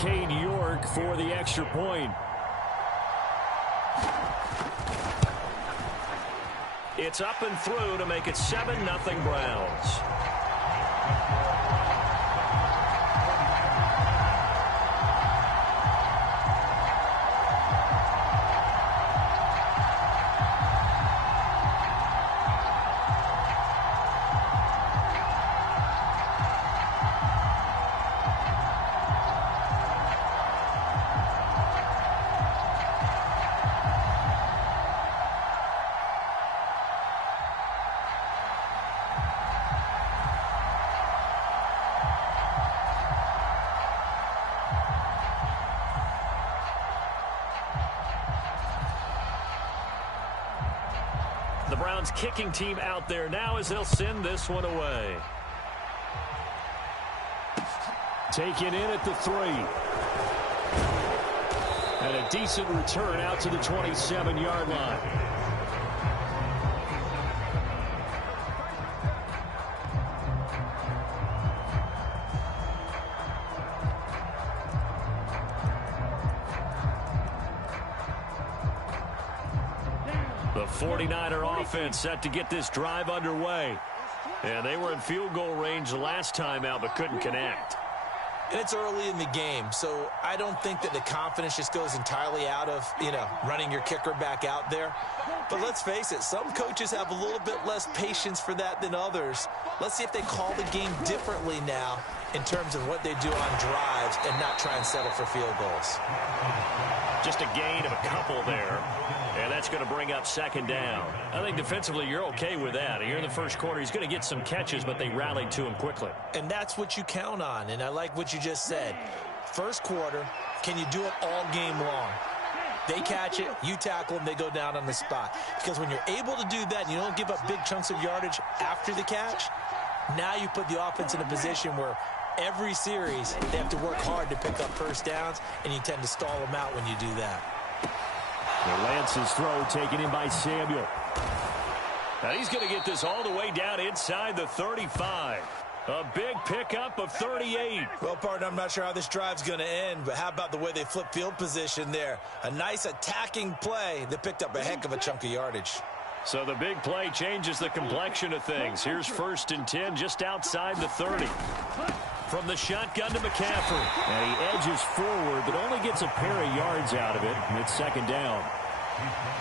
Cade York for the extra point. It's up and through to make it 7-0 Browns. The Browns kicking team out there now as they'll send this one away. Taken in at the 3. And a decent return out to the 27-yard line. The 49er offense set to get this drive underway. And they were in field goal range last time out but couldn't connect. And it's early in the game, so I don't think that the confidence just goes entirely out of, running your kicker back out there. But let's face it, some coaches have a little bit less patience for that than others. Let's see if they call the game differently now in terms of what they do on drives and not try and settle for field goals. Just a gain of a couple there. And that's going to bring up second down. I think defensively you're okay with that. Here in the first quarter, he's going to get some catches, but they rallied to him quickly. And that's what you count on, and I like what you just said. First quarter, can you do it all game long? They catch it, you tackle them, they go down on the spot. Because when you're able to do that and you don't give up big chunks of yardage after the catch, now you put the offense in a position where every series they have to work hard to pick up first downs, and you tend to stall them out when you do that. Lance's throw taken in by Samuel. Now he's going to get this all the way down inside the 35. A big pickup of 38. Well, partner, I'm not sure how this drive's going to end, but how about the way they flip field position there? A nice attacking play that picked up a heck of a chunk of yardage. So the big play changes the complexion of things. Here's 1st and 10 just outside the 30. From the shotgun to McCaffrey. And he edges forward, but only gets a pair of yards out of it. And it's second down.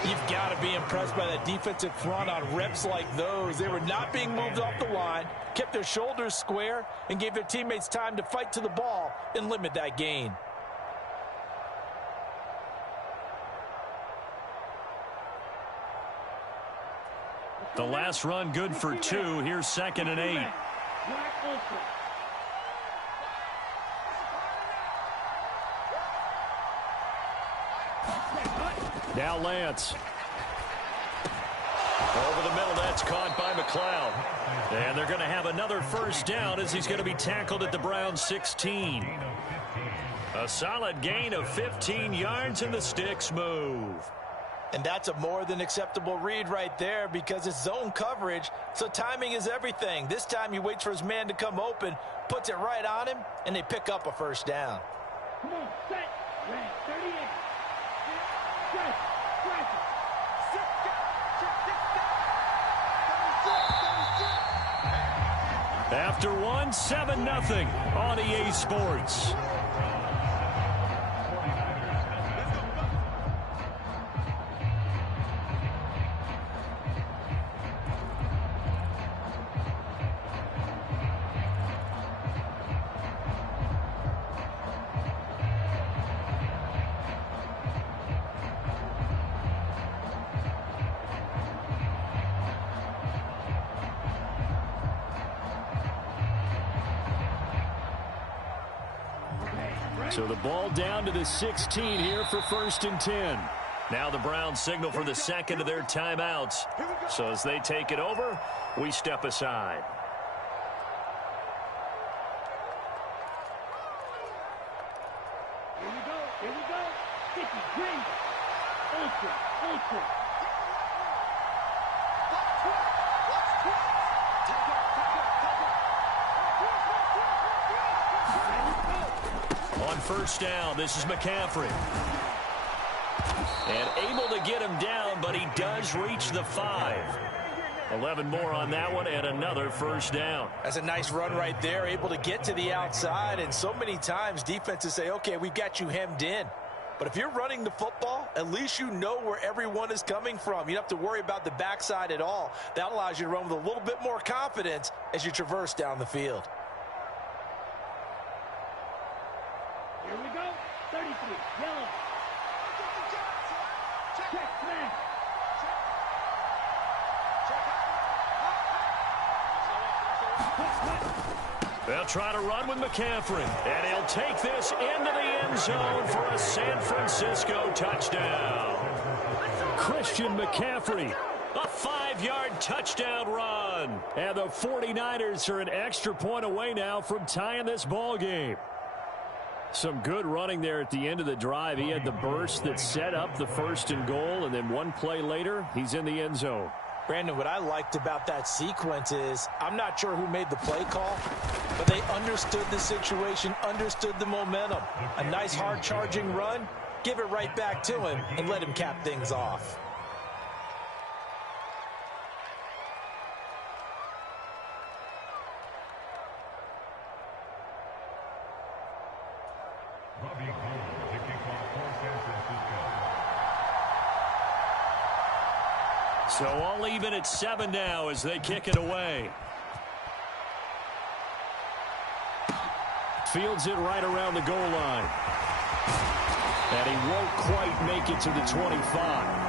You've got to be impressed by that defensive front on reps like those. They were not being moved off the line, kept their shoulders square, and gave their teammates time to fight to the ball and limit that gain. The last run good for 2. Here's 2nd and 8. Now Lance. Over the middle, that's caught by McLeod. And they're going to have another first down as he's going to be tackled at the Browns 16. A solid gain of 15 yards and the sticks move. And that's a more than acceptable read right there because it's zone coverage, so timing is everything. This time he waits for his man to come open, puts it right on him, and they pick up a first down. Come on, set, red, 38. Press, After one, 7-0 on EA Sports. So the ball down to the 16 here for 1st and 10. Now the Browns signal for the second of their timeouts. So as they take it over, we step aside. Here we go. Sticky, green, ultra. On first down, this is McCaffrey. And able to get him down, but he does reach the 5. 11 more on that one, and another first down. That's a nice run right there, able to get to the outside. And so many times defenses say, okay, we've got you hemmed in. But if you're running the football, at least you know where everyone is coming from. You don't have to worry about the backside at all. That allows you to run with a little bit more confidence as you traverse down the field. Here we go. 33. Yellow. Check flag. They'll try to run with McCaffrey. And he'll take this into the end zone for a San Francisco touchdown. Christian McCaffrey, a 5-yard touchdown run. And the 49ers are an extra point away now from tying this ball game. Some good running there at the end of the drive. He had the burst that set up the 1st and goal, and then one play later, he's in the end zone. Brandon, what I liked about that sequence is I'm not sure who made the play call, but they understood the situation, understood the momentum. A nice hard charging run, give it right back to him and let him cap things off. So all even at 7 now as they kick it away. Fields it right around the goal line. And he won't quite make it to the 25.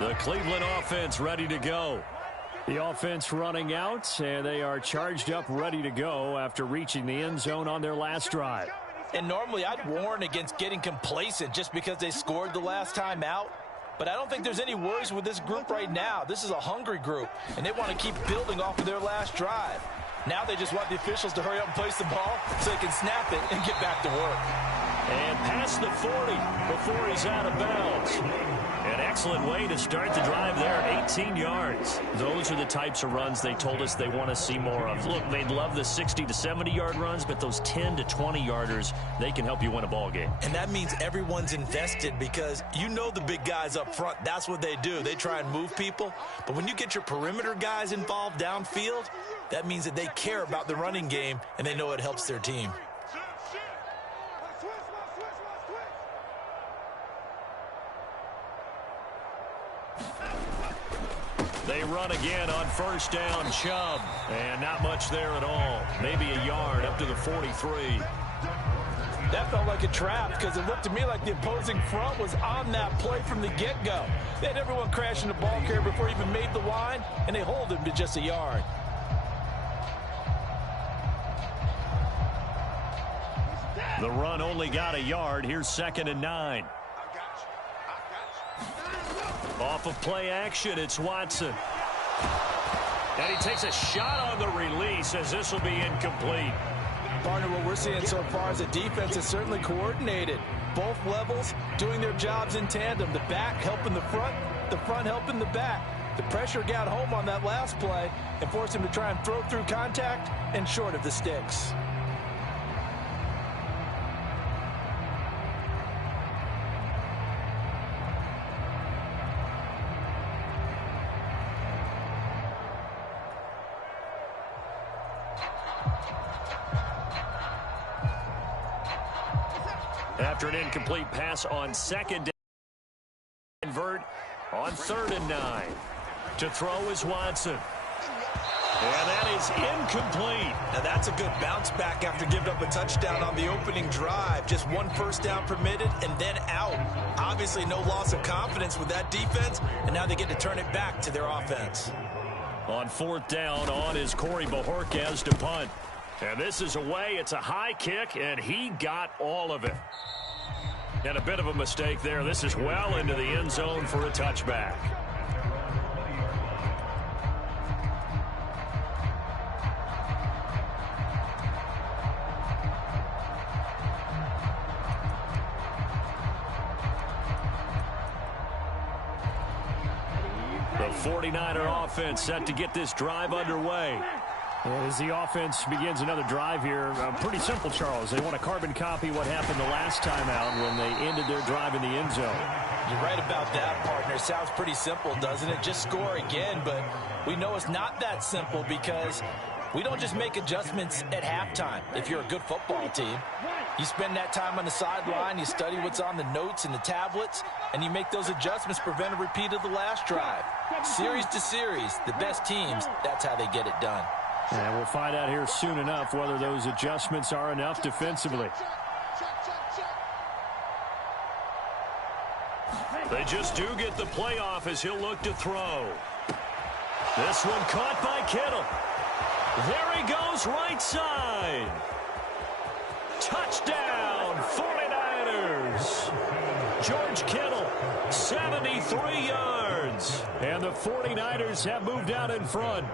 The Cleveland offense ready to go. The offense running out, and they are charged up, ready to go after reaching the end zone on their last drive. And normally I'd warn against getting complacent just because they scored the last time out. But I don't think there's any worries with this group right now. This is a hungry group, and they want to keep building off of their last drive. Now they just want the officials to hurry up and place the ball so they can snap it and get back to work. And past the 40 before he's out of bounds. An excellent way to start the drive there, 18 yards. Those are the types of runs they told us they want to see more of. Look, they'd love the 60 to 70-yard runs, but those 10 to 20-yarders, they can help you win a ball game. And that means everyone's invested because you know the big guys up front, that's what they do. They try and move people. But when you get your perimeter guys involved downfield, that means that they care about the running game and they know it helps their team. They run again on first down, Chubb. And not much there at all. Maybe a yard up to the 43. That felt like a trap because it looked to me like the opposing front was on that play from the get-go. They had everyone crashing the ball carrier before he even made the line, and they hold him to just a yard. The run only got a yard. Here's 2nd and 9. Off of play action, it's Watson. And he takes a shot on the release as this will be incomplete. Partner, what we're seeing so far is a defense is certainly coordinated. Both levels doing their jobs in tandem. The back helping the front helping the back. The pressure got home on that last play and forced him to try and throw through contact and short of the sticks. After an incomplete pass on 2nd down, convert on 3rd and 9. To throw is Watson. And that is incomplete. Now that's a good bounce back after giving up a touchdown on the opening drive. Just one first down permitted and then out. Obviously no loss of confidence with that defense, and now they get to turn it back to their offense. On 4th down, on is Corey Bojorquez to punt. And this is away. It's a high kick, and he got all of it. And a bit of a mistake there. This is well into the end zone for a touchback. The 49er offense set to get this drive underway. As the offense begins another drive here, pretty simple, Charles. They want to carbon copy what happened the last time out when they ended their drive in the end zone. You're right about that, partner. Sounds pretty simple, doesn't it? Just score again, but we know it's not that simple because we don't just make adjustments at halftime. If you're a good football team, you spend that time on the sideline, you study what's on the notes and the tablets, and you make those adjustments, prevent a repeat of the last drive. Series to series, the best teams, that's how they get it done. And we'll find out here soon enough whether those adjustments are enough defensively. They just do get the playoff as he'll look to throw. This one caught by Kittle. There he goes, right side. Touchdown, 49ers. George Kittle, 73 yards. And the 49ers have moved out in front.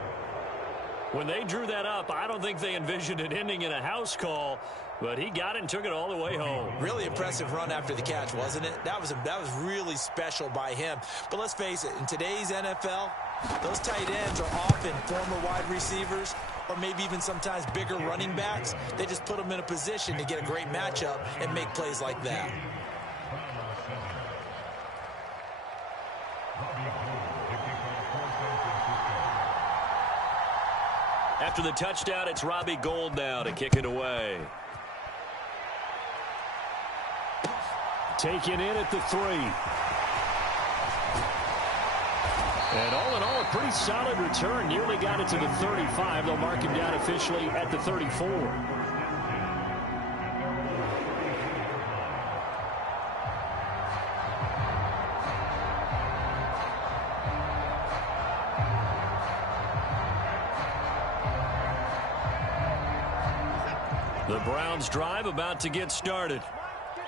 When they drew that up, I don't think they envisioned it ending in a house call, but he got it and took it all the way home. Really impressive run after the catch, wasn't it? That was really special by him. But let's face it, in today's NFL, those tight ends are often former wide receivers or maybe even sometimes bigger running backs. They just put them in a position to get a great matchup and make plays like that. After the touchdown, it's Robbie Gould now to kick it away. Taken in at the 3. And all in all, a pretty solid return. Nearly got it to the 35. They'll mark him down officially at the 34. The Browns drive about to get started.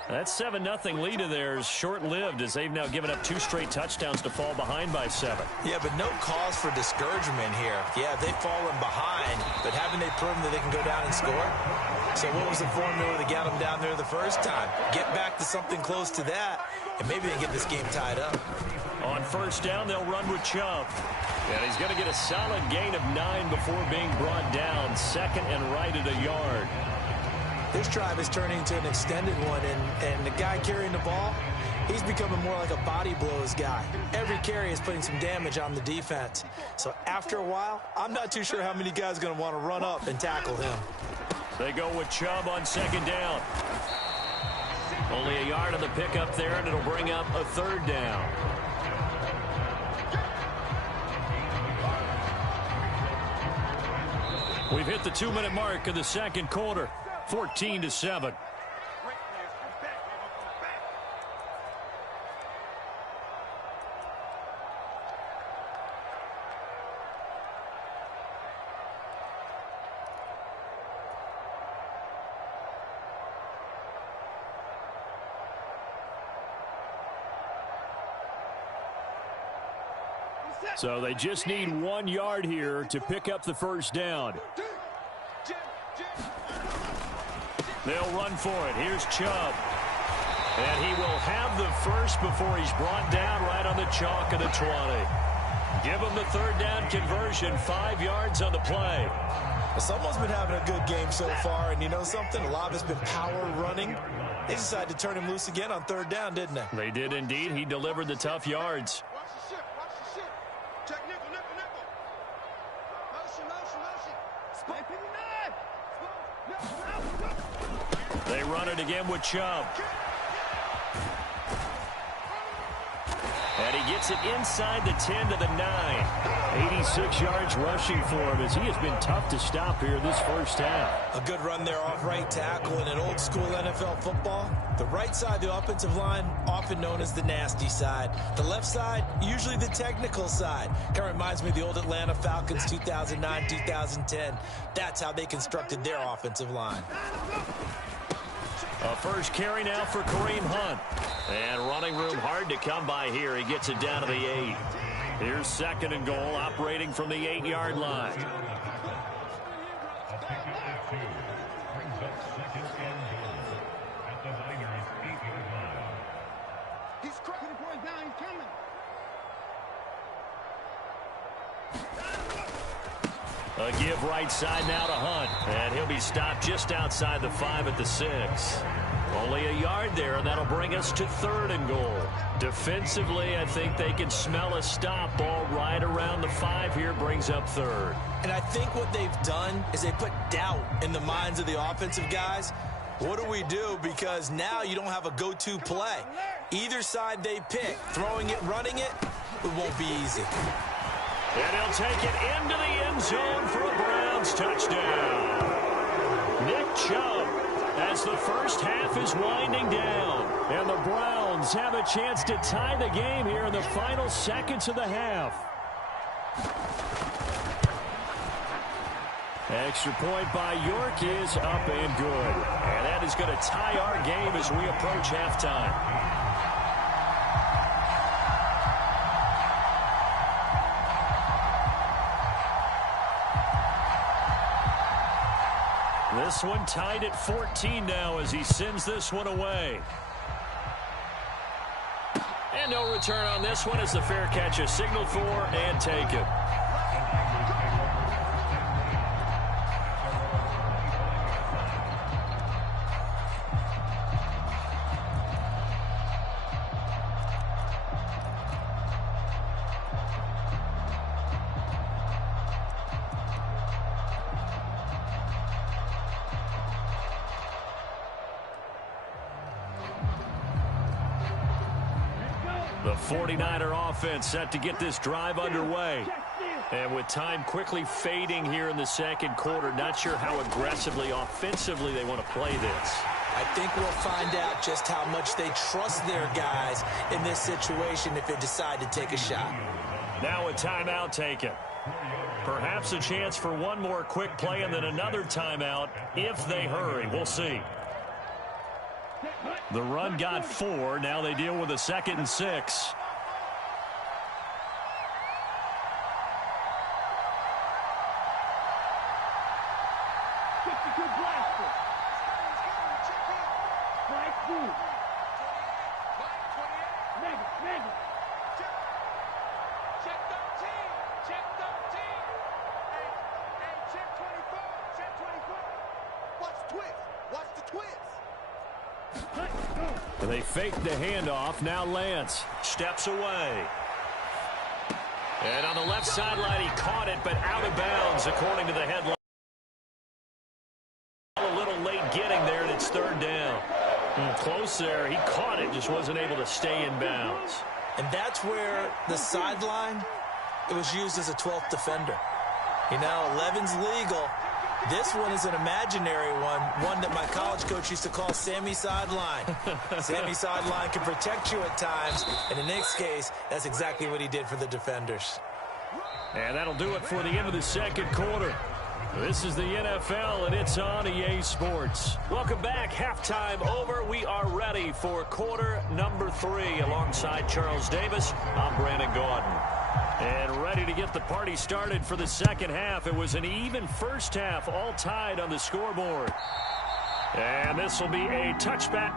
That 7-0 lead of theirs short-lived as they've now given up 2 straight touchdowns to fall behind by 7. Yeah, but no cause for discouragement here. Yeah, they've fallen behind, but haven't they proven that they can go down and score? So what was the formula that got them down there the first time? Get back to something close to that, and maybe they get this game tied up. On first down, they'll run with Chubb. And he's going to get a solid gain of 9 before being brought down. Second and right at a yard. This drive is turning into an extended one, and the guy carrying the ball, he's becoming more like a body blows guy. Every carry is putting some damage on the defense. So after a while, I'm not too sure how many guys are going to want to run up and tackle him. They go with Chubb on second down. Only a yard on the pickup there, and it'll bring up a third down. We've hit the 2-minute mark of the second quarter. 14-7. So they just need 1 yard here to pick up the first down. They'll run for it. Here's Chubb. And he will have the first before he's brought down right on the chalk of the 20. Give him the third down conversion. 5 yards on the play. Well, someone's been having a good game so far, and you know something? A lot of it's been power running. They decided to turn him loose again on third down, didn't they? They did indeed. He delivered the tough yards. They run it again with Chubb. And he gets it inside the 10 to the 9. 86 yards rushing for him as he has been tough to stop here this first half. A good run there off right tackle in an old school NFL football. The right side of the offensive line, often known as the nasty side. The left side, usually the technical side. Kind of reminds me of the old Atlanta Falcons 2009, 2010. That's how they constructed their offensive line. A first carry now for Kareem Hunt. And running room hard to come by here. He gets it down to the 8. Here's 2nd and goal, operating from the 8-yard line. He's cracking the boys down. He's coming. A give right side now to Hunt. And he'll be stopped just outside the 5 at the 6. Only a yard there, and that'll bring us to 3rd and goal. Defensively, I think they can smell a stop. Ball right around the 5 here brings up 3rd. And I think what they've done is they put doubt in the minds of the offensive guys. What do we do? Because now you don't have a go-to play. Either side they pick, throwing it, running it, it won't be easy. And he'll take it into the end zone for a Browns touchdown. Nick Chubb, as the first half is winding down. And the Browns have a chance to tie the game here in the final seconds of the half. Extra point by York is up and good. And that is going to tie our game as we approach halftime. This one tied at 14 now as he sends this one away. And no return on this one as the fair catch is signaled for and taken. The 49er offense set to get this drive underway. And with time quickly fading here in the second quarter, not sure how aggressively, offensively they want to play this. I think we'll find out just how much they trust their guys in this situation if they decide to take a shot. Now a timeout taken. Perhaps a chance for one more quick play and then another timeout if they hurry. We'll see. The run got 4. Now they deal with a 2nd and 6. They fake the handoff. Now Lance steps away. And on the left sideline, he caught it, but out of bounds, according to the headline. A little late getting there, and it's 3rd down. Close there. He caught it, just wasn't able to stay in bounds. And that's where the sideline, it was used as a 12th defender. You know, 11's legal. This one is an imaginary one that my college coach used to call Sammy Sideline. Sammy Sideline can protect you at times. And in Nick's case, that's exactly what he did for the defenders. And that'll do it for the end of the second quarter. This is the NFL, and it's on EA Sports. Welcome back. Halftime over. We are ready for quarter number 3. Alongside Charles Davis, I'm Brandon Gaudin. And ready to get the party started for the second half. It was an even first half, all tied on the scoreboard. And this will be a touchback.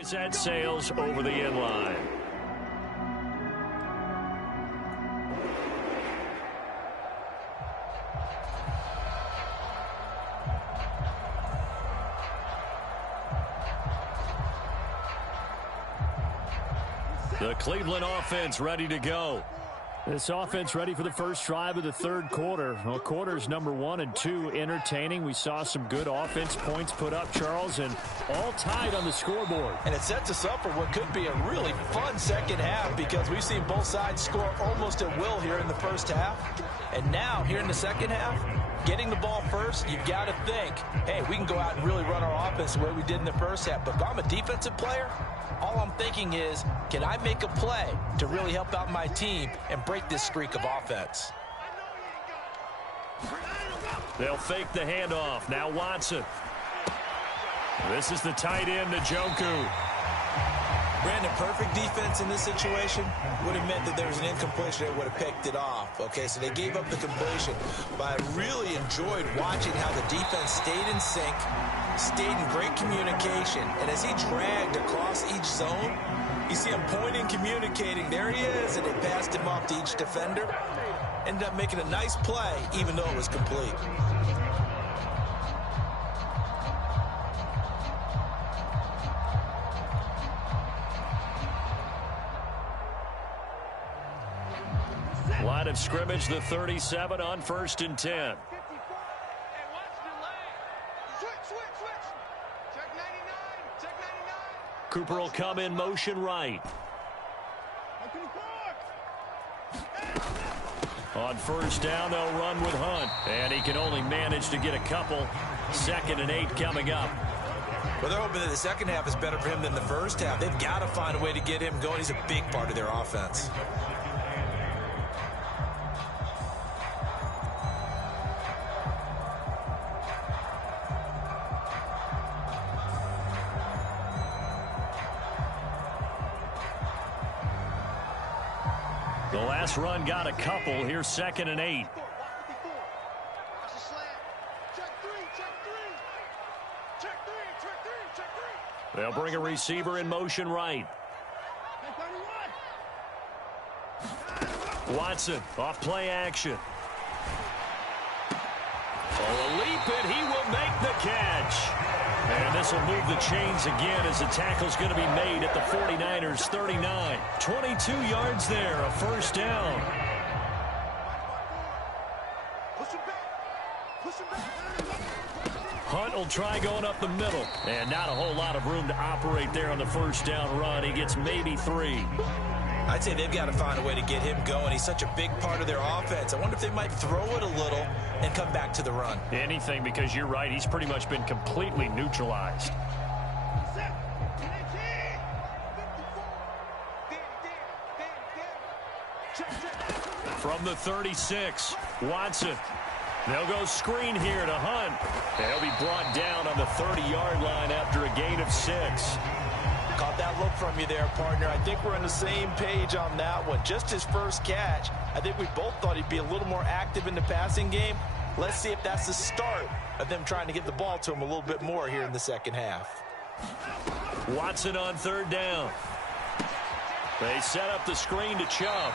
As that sails over the end line. The Cleveland offense ready to go. This offense ready for the first drive of the third quarter. Well, quarters number 1 and 2 entertaining. We saw some good offense points put up, Charles, and all tied on the scoreboard. And it sets us up for what could be a really fun second half because we've seen both sides score almost at will here in the first half. And now, here in the second half, getting the ball first, you've got to think, hey, we can go out and really run our offense the way we did in the first half. But if I'm a defensive player, all I'm thinking is, can I make a play to really help out my team and break this streak of offense? They'll fake the handoff. Now Watson. This is the tight end, Njoku. Brandon, perfect defense in this situation would have meant that there was an incompletion that would have picked it off. Okay, so they gave up the completion. But I really enjoyed watching how the defense stayed in sync, stayed in great communication. And as he dragged across each zone, you see him pointing, communicating. There he is, and they passed him off to each defender. Ended up making a nice play, even though it was complete. Line of scrimmage, the 37 on 1st and 10. Cooper will come in motion right. On 1st down, they'll run with Hunt. And he can only manage to get a couple. 2nd and 8 coming up. Well, they're hoping that the second half is better for him than the first half. They've got to find a way to get him going. He's a big part of their offense. The last run got a couple. Here's 2nd and 8. They'll bring a receiver in motion right. Watson off play action. Oh, a leap, and he will make the catch. And this will move the chains again as the tackle's going to be made at the 49ers 39. 22 yards there, a 1st down. Hunt will try going up the middle. And not a whole lot of room to operate there on the 1st down run. He gets maybe 3. I'd say they've got to find a way to get him going. He's such a big part of their offense. I wonder if they might throw it a little and come back to the run. Anything, because you're right. He's pretty much been completely neutralized. From the 36, Watson. They'll go screen here to Hunt. They'll be brought down on the 30-yard line after a gain of 6. Caught that look from you there, partner. I think we're on the same page on that one. Just his first catch. I think we both thought he'd be a little more active in the passing game. Let's see if that's the start of them trying to get the ball to him a little bit more here in the second half. Watson on 3rd down. They set up the screen to Chubb.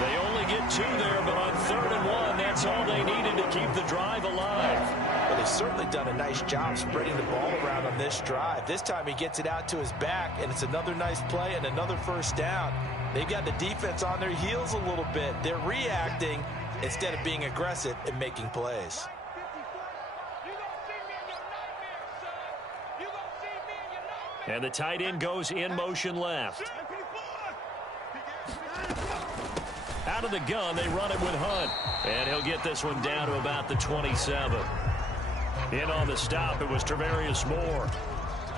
They only get 2 there, but on 3rd and 1, that's all they needed to keep the drive alive. Well, they've certainly done a nice job spreading the ball around on this drive. This time he gets it out to his back, and it's another nice play and another 1st down. They've got the defense on their heels a little bit. They're reacting instead of being aggressive and making plays. And the tight end goes in motion left. Out of the gun, they run it with Hunt. And he'll get this one down to about the 27. In on the stop, it was Travarius Moore.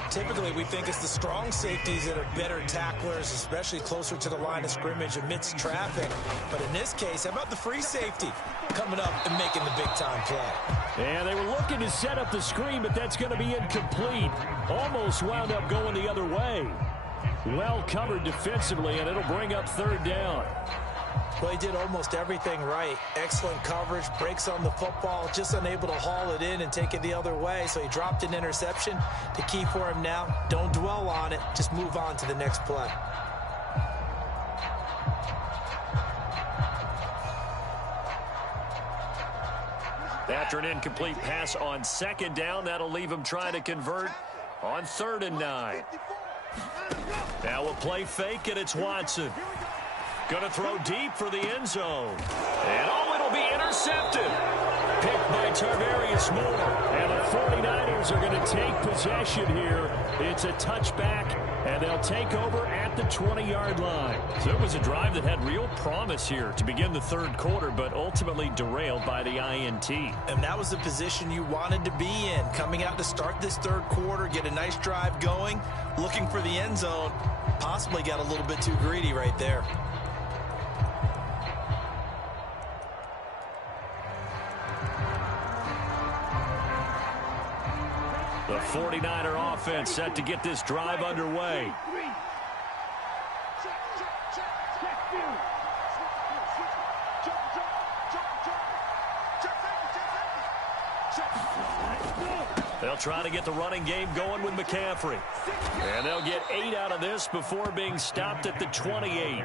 Typically, we think it's the strong safeties that are better tacklers, especially closer to the line of scrimmage amidst traffic. But in this case, how about the free safety coming up and making the big-time play? And they were looking to set up the screen, but that's going to be incomplete. Almost wound up going the other way. Well covered defensively, and it'll bring up 3rd down. Well, he did almost everything right. Excellent coverage, breaks on the football, just unable to haul it in and take it the other way. So he dropped an interception. The key for him now, don't dwell on it. Just move on to the next play. After an incomplete pass on 2nd down, that'll leave him trying to convert on 3rd and 9. Now a play fake, and it's Watson. Going to throw deep for the end zone. And oh, it'll be intercepted. picked by Tarvarius Moore. And the 49ers are going to take possession here. It's a touchback, and they'll take over at the 20-yard line. So it was a drive that had real promise here to begin the third quarter, but ultimately derailed by the INT. And that was the position you wanted to be in. Coming out to start this third quarter, get a nice drive going, looking for the end zone. Possibly got a little bit too greedy right there. The 49er offense set to get this drive underway. They'll try to get the running game going with McCaffrey. And they'll get 8 out of this before being stopped at the 28.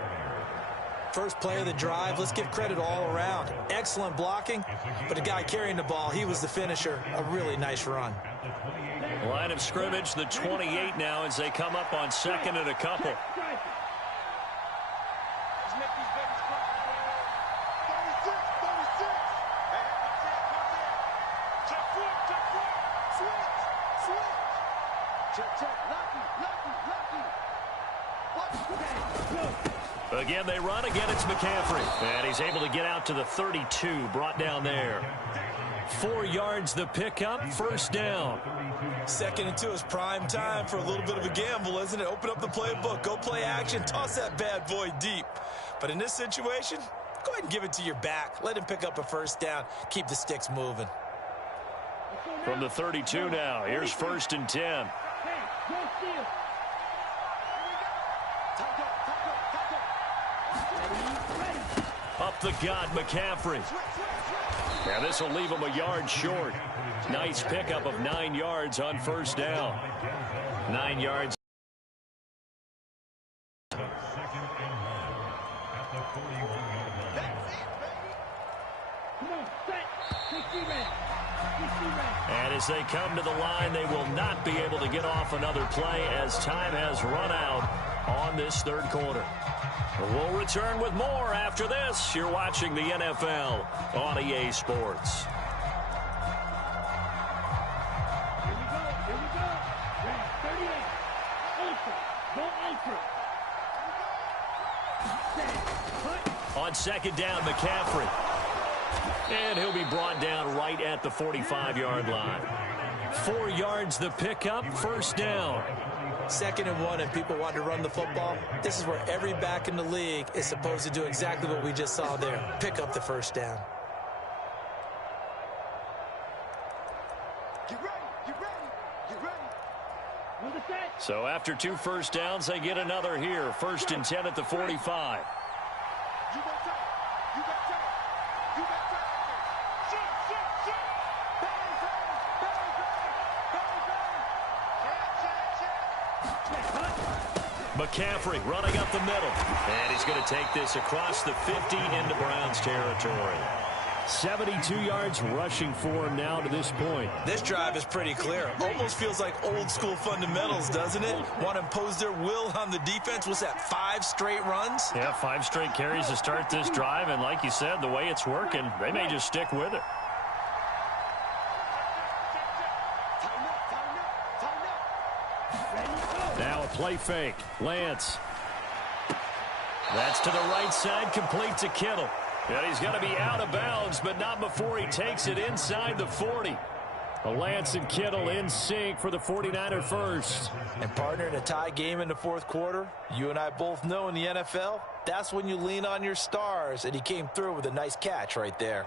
First play of the drive, let's give credit all around. Excellent blocking, but the guy carrying the ball, he was the finisher. A really nice run. Line of scrimmage, the 28 now as they come up on second and a couple. Again, they run. Again, it's McCaffrey. And he's able to get out to the 32, brought down there. 4 yards the pickup, first down. Second and 2 is prime time for a little bit of a gamble, isn't it? Open up the playbook, go play action, toss that bad boy deep. But in this situation, go ahead and give it to your back. Let him pick up a first down. Keep the sticks moving. From the 32 now, here's first and 10. Up the gut, McCaffrey. And this will leave him a yard short. Nice pickup of 9 yards on first down. 9 yards. And as they come to the line, they will not be able to get off another play as time has run out on this third quarter. We'll return with more after this. You're watching the NFL on EA Sports. On second down, McCaffrey. And he'll be brought down right at the 45-yard line. 4 yards the pickup, first down. Second and 1, and people want to run the football. This is where every back in the league is supposed to do exactly what we just saw there. Pick up the first down. Get ready, get ready, get ready. So after 2 first downs, they get another here. First and 10 at the 45. You got time. You got time. You got time. Shoot. Bang, bang, bang, bang. McCaffrey running up the middle. And he's going to take this across the 50 into Browns territory. 72 yards rushing for him now to this point. This drive is pretty clear. Almost feels like old school fundamentals, doesn't it? Want to impose their will on the defense. What's that, 5 straight runs? Yeah, 5 straight carries to start this drive. And like you said, the way it's working, they may just stick with it. Now a play fake. Lance. That's to the right side, complete to Kittle. And he's going to be out of bounds, but not before he takes it inside the 40. Lance and Kittle in sync for the 49er first. And partner, in a tie game in the fourth quarter, you and I both know in the NFL, that's when you lean on your stars, and he came through with a nice catch right there.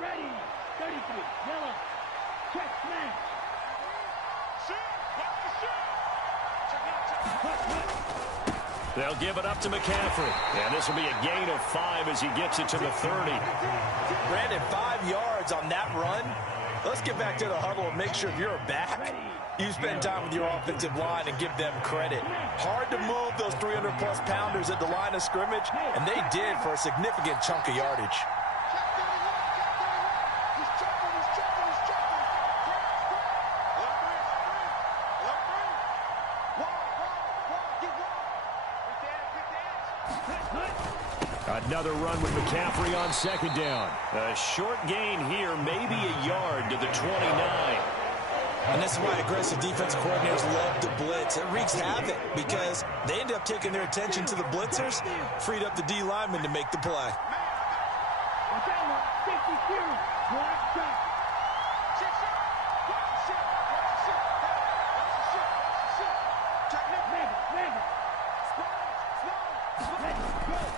Ready. 33. Yellow. Check smash. They'll give it up to McCaffrey. And this will be a gain of 5 as he gets it to the 30. Brandon, 5 yards on that run. Let's get back to the huddle and make sure if you're a back, you spend time with your offensive line and give them credit. Hard to move those 300-plus pounders at the line of scrimmage, and they did for a significant chunk of yardage. Another run with McCaffrey on second down. A short gain here, maybe a yard to the 29. And this is why aggressive defensive coordinators love to blitz. It wreaks havoc because they end up taking their attention to the blitzers, freed up the D lineman to make the play.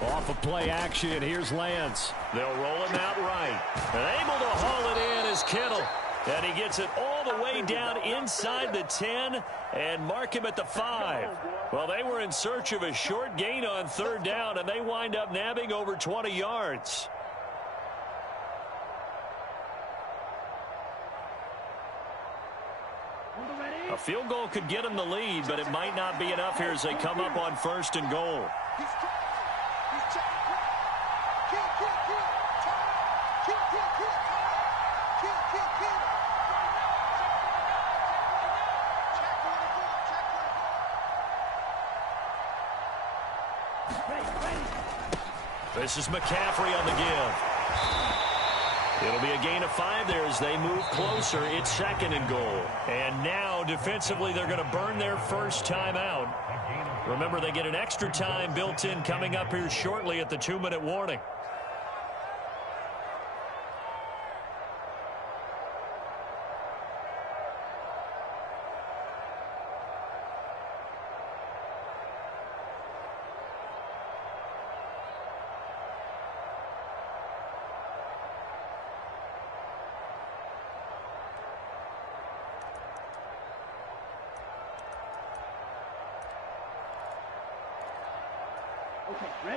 Off of play action, here's Lance. They'll roll him out right. And able to haul it in is Kittle. And he gets it all the way down inside the 10 and mark him at the 5. Well, they were in search of a short gain on third down, and they wind up nabbing over 20 yards. A field goal could get them the lead, but it might not be enough here as they come up on first and goal. This is McCaffrey on the give. It'll be a gain of 5 there as they move closer. It's second and goal. And now, defensively, they're going to burn their first time out. Remember, they get an extra time built in coming up here shortly at the 2-minute warning.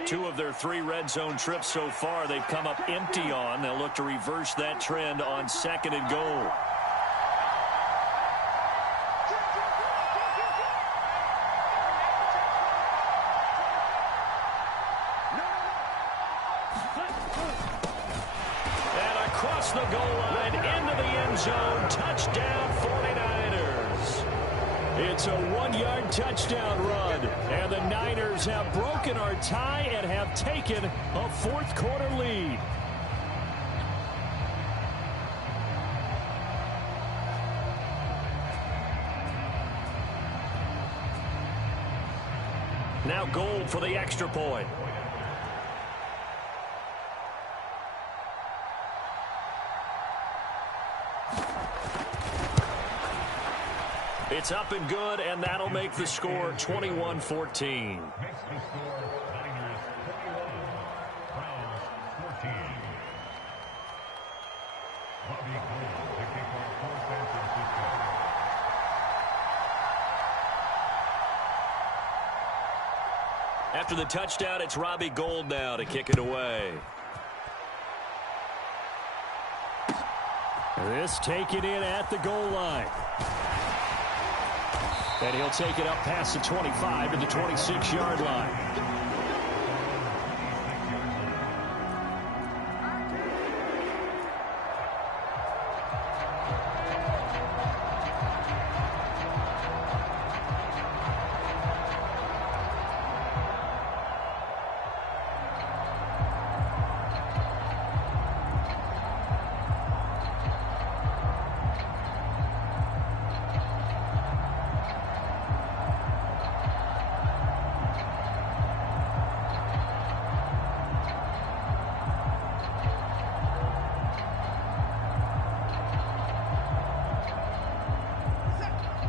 Two of their 3 red zone trips so far they've come up empty on. They'll look to reverse that trend on second and goal. And across the goal line into the end zone. Touchdown 49ers. It's a 1-yard touchdown run, and the Niners have broken our tie and have taken a fourth-quarter lead. Now Gold for the extra point. It's up and good, and that'll make the score 21-14. After the touchdown, it's Robbie Gould now to kick it away. This taken in at the goal line. And he'll take it up past the 25 to the 26-yard line.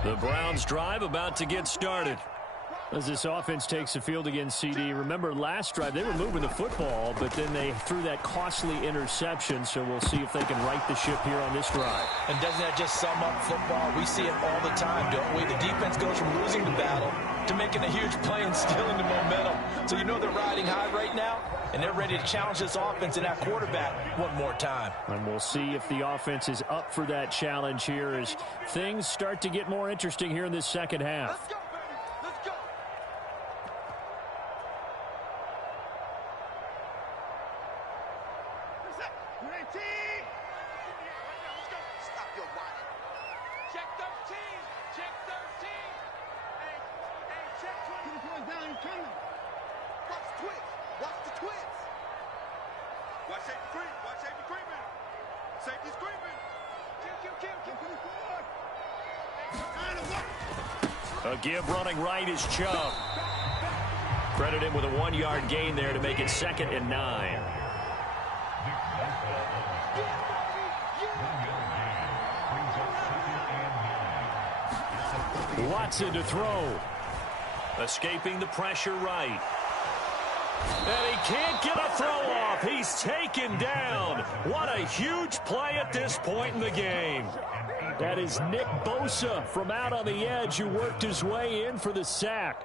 The Browns drive about to get started. As this offense takes the field against CD, remember last drive they were moving the football, but then they threw that costly interception, so we'll see if they can right the ship here on this drive. And doesn't that just sum up football? We see it all the time, don't we? The defense goes from losing the battle to making a huge play and stealing the momentum. So you know they're riding high right now, and they're ready to challenge this offense and that quarterback one more time. And we'll see if the offense is up for that challenge here as things start to get more interesting here in this second half. Let's go, baby. Let's go. Let's go. Stop your whining. Check 13. Check 13. Hey, check 20. Down, he's coming. Watch the twitch. Watch the twitch. Watch safety creep. Watch safety creeping. Safety's creeping. A give running right is Chubb. Credit him with a 1-yard gain there to make it 2nd and 9. Watson to throw. Escaping the pressure right. And he can't get a throw off. He's taken down. What a huge play at this point in the game. That is Nick Bosa from out on the edge who worked his way in for the sack.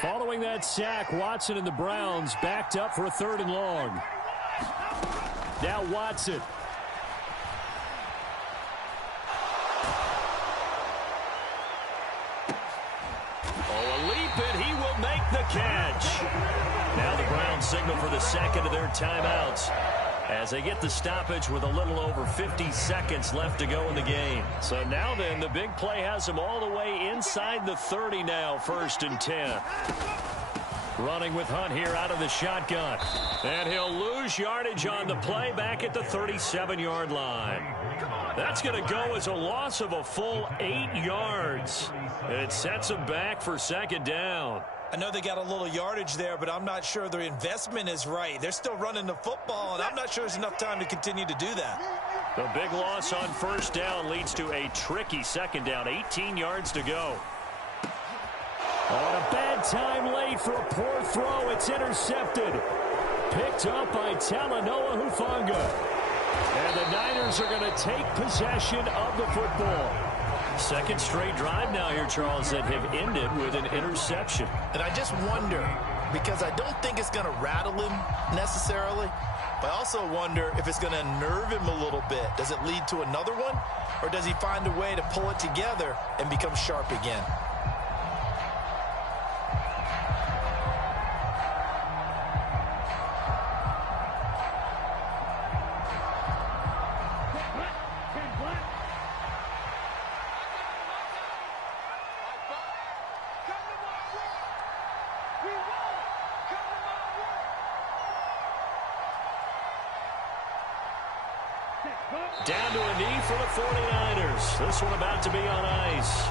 Following that sack, Watson and the Browns backed up for a 3rd and long. Now Watson. Oh, a leap, and he will make the catch. Now the Browns signal for the second of their timeouts as they get the stoppage with a little over 50 seconds left to go in the game. So now then, the big play has them all the way inside the 30 now, 1st and 10. Running with Hunt here out of the shotgun. And he'll lose yardage on the play back at the 37-yard line. That's going to go as a loss of a full 8 yards. It sets him back for 2nd down. I know they got a little yardage there, but I'm not sure their investment is right. They're still running the football, and I'm not sure there's enough time to continue to do that. The big loss on 1st down leads to a tricky 2nd down. 18 yards to go. On a bad time late for a poor throw. It's intercepted. Picked up by Talanoa Hufanga. And the Niners are going to take possession of the football. 2nd straight drive now here, Charles, that have ended with an interception. And I just wonder, because I don't think it's going to rattle him necessarily, but I also wonder if it's going to unnerve him a little bit. Does it lead to another one, or does he find a way to pull it together and become sharp again? Down to a knee for the 49ers. This one about to be on ice.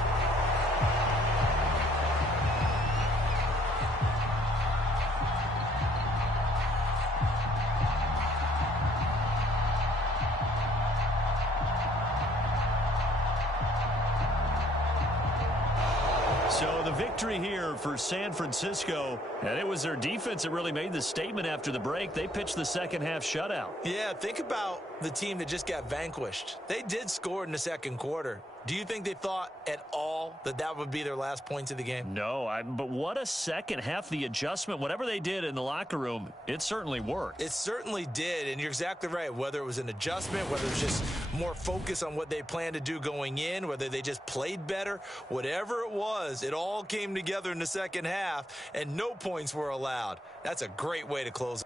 So the victory here for San Francisco, and it was their defense that really made the statement after the break. They pitched the 2nd half shutout. Yeah, think about the team that just got vanquished. They did score in the 2nd quarter. Do you think they thought at all that that would be their last points of the game? No, but what a 2nd half. The adjustment, whatever they did in the locker room, it certainly worked. It certainly did, and you're exactly right. Whether it was an adjustment, whether it was just more focus on what they planned to do going in, whether they just played better, whatever it was, it all came together in the 2nd half, and no points were allowed. That's a great way to close.